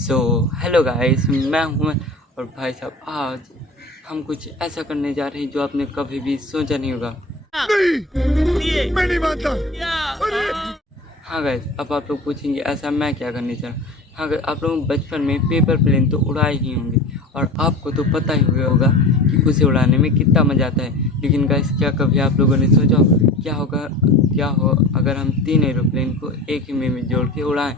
So hello guys, मैं हूं और भाई साहब आज हम कुछ ऐसा करने जा रहे हैं जो आपने कभी भी सोचा नहीं होगा। नहीं, मैं नहीं मानता। हाँ गाइस, अब आप लोग पूछेंगे ऐसा मैं क्या करने जा रहा हूँ। हाँ गाइस, आप लोग बचपन में पेपर प्लेन तो उड़ाए ही होंगे और आपको तो पता ही होगा कि उसे उड़ाने में कितना मज़ा आता है। लेकिन गाइस, क्या कभी आप लोगों ने सोचा क्या हो अगर हम 3 एरोप्लेन को एक ही में जोड़ के उड़ाएं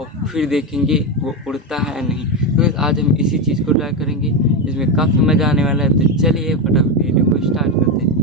और फिर देखेंगे वो उड़ता है या नहीं। तो आज हम इसी चीज़ को ट्राई करेंगे, जिसमें काफ़ी मज़ा आने वाला है। तो चलिए फटाफट वीडियो को स्टार्ट करते हैं।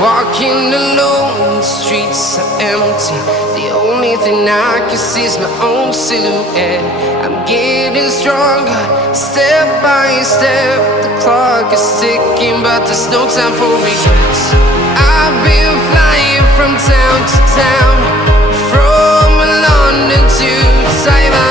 Walking alone, the streets are empty. The only thing I can see is my own silhouette. I'm getting stronger, step by step. The clock is ticking, but there's no time for regrets. I've been flying from town to town, from London to Taiwan.